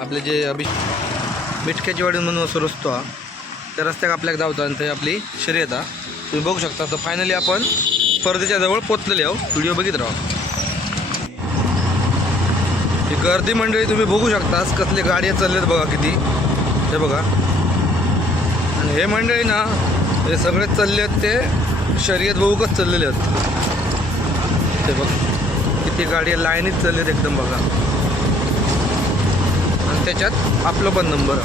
आपले जे अभि मिटक्याची वाडी म्हणून असं रस्तो हा त्या रस्त्याक आपल्याक धावता आणि थंय आपली शर्यत हा. तुम्ही बघू शकता. तर फायनली आपण स्पर्धेच्या जवळ पोचलेले आहो व्हिडिओ बघित राहा. ही गर्दी मंडळी तुम्ही बघू शकताच कसले गाड्या चालल्यात बघा किती. हे बघा. आणि हे मंडळी ना हे सगळे चालले आहेत ते शर्यत बघूकच चाललेले आहेत. ते बघ. किती गाड्या लाईनीत चाललेत एकदम बघा. त्याच्यात आपलं पण नंबर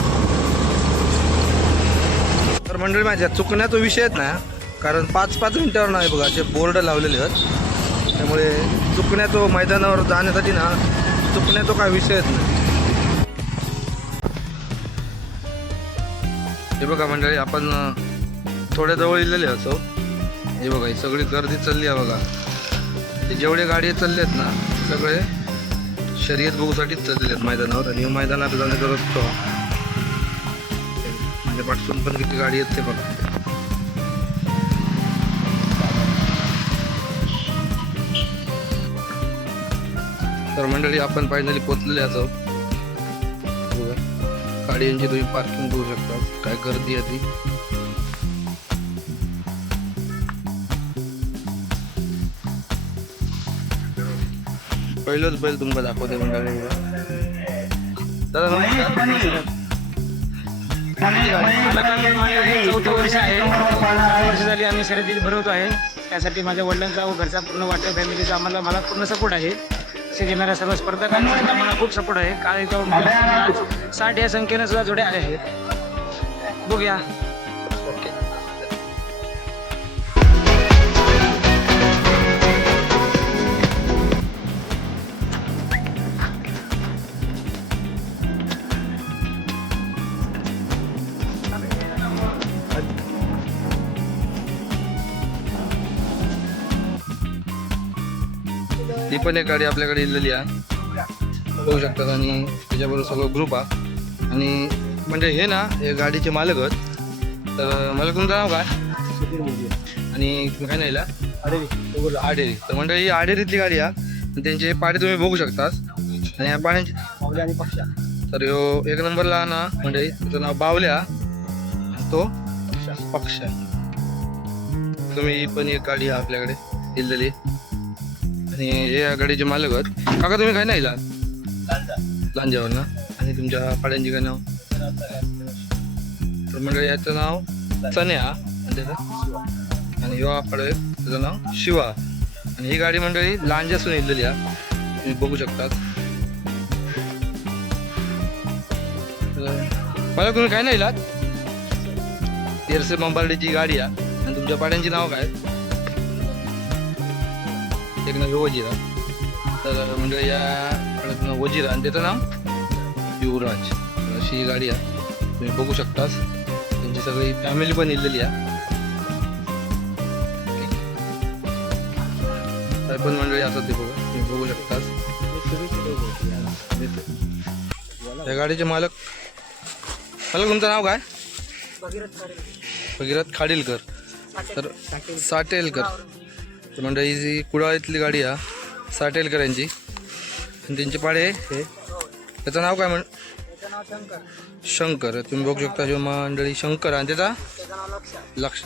तर मंडळी माझ्या चुकण्याचा आहेत ना कारण पाच पाच मिनिटावर नाही बघा असे बोर्ड लावलेले आहेत. त्यामुळे चुकण्याचं मैदानावर जाण्यासाठी ना चुकण्याचा काय विषयच नाही. हे बघा मंडळी आपण थोड्या जवळ इलेले असो. हे बघा ही सगळी गर्दी चालली आहे बघा. जेवढे गाडी चालले आहेत ना सगळे शर्यत बघूसाठीच चाललेले आहेत मैदानावर आणि मैदानात जाण्याचा रस्तो माझ्या म्हणजे पाठसून पण किती गाडी येते बघा. तर मंडळी आपण फायनली पोचलेले असो गाड्यांची तुम्ही पार्किंग करू शकता काय गर्दी आहे ती. पहिलंच बैल तुमका दाखवते मंडळी दादा चौथं वर्ष आहे दहा वर्ष झाली आम्ही शर्यतीत भरवतो आहे त्यासाठी माझ्या वडिलांचा व घरचा पूर्ण वाटप फॅमिलीचा आम्हाला मला पूर्ण सपोर्ट आहे असे घेणाऱ्या सर्व स्पर्धकांचा मला खूप सपोर्ट आहे काय इथं साठ या संख्येनं सुद्धा जोडे आले आहेत. बघूया. पण एक गाडी आपल्याकडे इलेली आहे. बघू शकतात आणि त्याच्याबरोबर सगळं ग्रुप आहे. आणि म्हणजे हे ना हे गाडीचे मालक आहेत. तर मला तुमचं नाव काय? आणि काय नाहीला आडेरी. तर म्हणजे ही आडेरीतली गाडी आहे. त्यांचे पाडे तुम्ही बघू शकतात. आणि या पाण्याची आणि पक्षा. तर ह्यो एक नंबरला ना म्हणजे त्याचं नाव बावल्या. तो पक्ष. तुम्ही ही पण एक गाडी आहे आपल्याकडे दिलेली आणि हे या गाडीचे मालक आहेत. काका तुम्ही काय नाही लांजावर ना? आणि तुमच्या पाड्यांची काय नाव? तर म्हणजे याचं नाव चन्या आणि त्याचं आणि पाडे त्याचं नाव शिवा. आणि ही गाडी मंडळी लांजासून येलेली आहे. तुम्ही बघू शकतात. मला तुम्ही काय नाही इलात तेरसे मंबार्डीची गाडी आहे. आणि तुमच्या पाड्यांची नाव काय? नाव वजीरा. तर म्हणजे या वजीरा आणि त्याचं नाव युवराज. अशी ही गाडी आहे. तुम्ही बघू शकताच त्यांची सगळी फॅमिली पण इलेली आहे. पण मंडळी असतात ते बघा. तुम्ही बघू शकताच या गाडीचे मालक. मालक तुमचं नाव काय? भगीरथ खाडीलकर. तर साटेलकर. तर मंडळी जी कुडाळीतली गाडी आहे साटेलकर यांची आणि त्यांचे पाडे हे. त्याचं नाव काय म्हण? शंकर. तुम्ही बघू शकता जो मंडळी शंकर आणि त्याचा? लक्ष.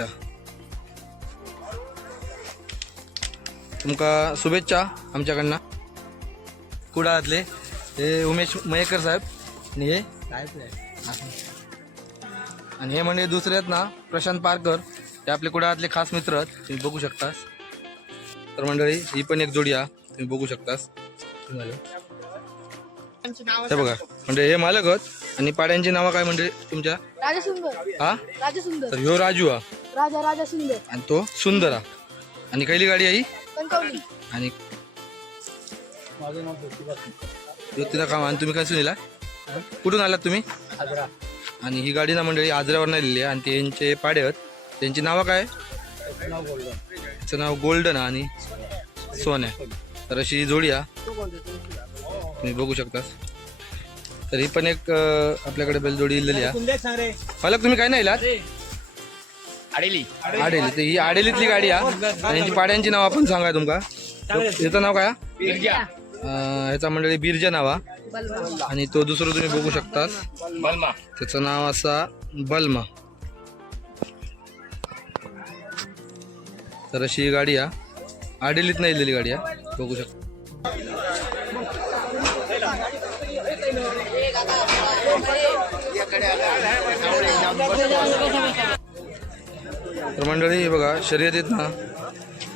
तुमका शुभेच्छा आमच्याकडनं. कुडाळातले हे उमेश मयेकर साहेब. आणि हे? आणि हे म्हणजे दुसरे आहेत ना प्रशांत पारकर. ते आपले कुडाळातले खास मित्र आहेत. तुम्ही बघू शकतास. तर मंडळी ही पण एक जोडी आहे तुम्ही बघू शकतास. हे बघा म्हणजे हे मालक आहेत. आणि पाड्यांची नावं काय म्हणजे तुमच्या? राजा सुंदर. हा? राजा सुंदर. तर ह्यो राजू हा. राजा राजा सुंदर. आणि तो सुंदर हा. आणि कैली गाडी आहे कणकवली आणि ज्योतिरा काम आणि तुम्ही काय सुनीला कुठून आलात तुम्ही? आणि ही गाडी ना मंडळी आजऱ्यावर लिहिली आहे. आणि त्यांचे पाडे आहेत. त्यांची नावं काय? त्याचं नाव गोल्डन आहे आणि सोन्या. तर अशी ही जोडी आहे तुम्ही बघू शकता तर ही पण एक आपल्याकडे बैलजोडी इलेली आहे मालक तुम्ही काय नाही इलात आडेली. आडेली. तर ही आडेलीतली गाडी आहे आणि यांची पाड्यांची नाव आपण सांगा तुमका. याचं नाव काय ह्याचा मंडळी बिरजा नाव हा. आणि तो दुसरं तुम्ही बघू शकतास. त्याचं नाव असा बल्मा. तर अशी ही गाडी आहे. आडेलीत नाही दिलेली गाडी आहे. बघू शकता. तर मंडळी हे बघा शर्यतीत ना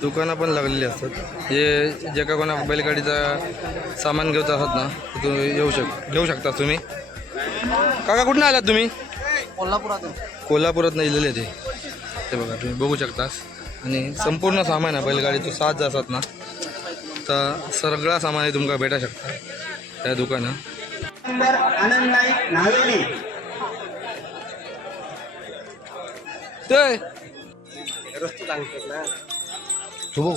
दुकानं पण लागलेली असतात. जे जे का कोणा बैलगाडीचा सामान घेत असतात ना ते तुम्ही येऊ शक घेऊ शकता तुम्ही. काका कुठून आलात तुम्ही? कोल्हापुरातून. कोल्हापुरात लिहिलेले ते. ते बघा तुम्ही बघू शकतास. आणि संपूर्ण सामान आहे बैलगाडीचं. सात जे असतात ना. तर सगळा सामान आहे तुमका भेटा शकता त्या दुकानं नंबर आनंद नाईक नावेली. ते! हो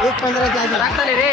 एक पंद्रह जाएगा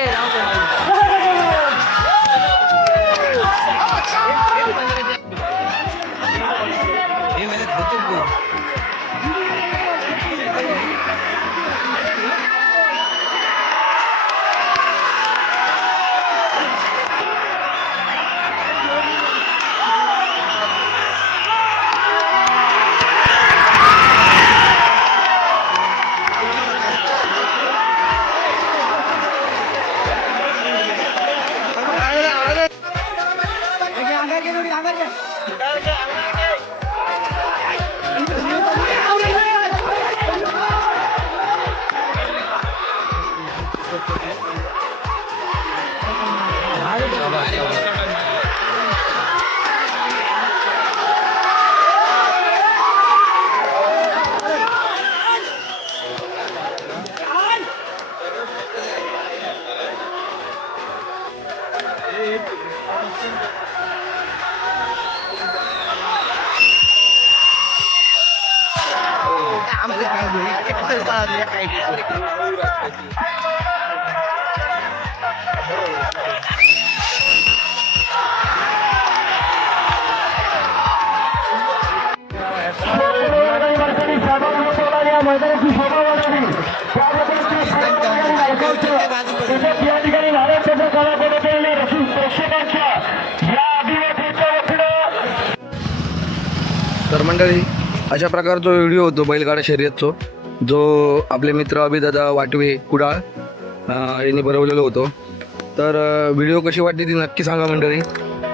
या मंडळी अशा प्रकारचा व्हिडिओ होतो बैलगाडा शर्यतचो जो आपले मित्र अभिदादा वाटवे कुडाळ यांनी बनवलेलो होतो. तर व्हिडिओ कशी वाटली ती नक्की सांगा मंडळी.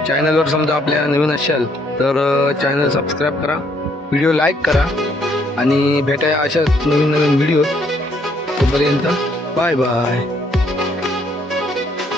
चॅनलवर समजा आपल्या नवीन असाल तर चॅनल सबस्क्राईब करा. व्हिडिओ लाईक करा. आणि भेटाया अशाच नवीन नवीन व्हिडिओ तोपर्यंत बाय बाय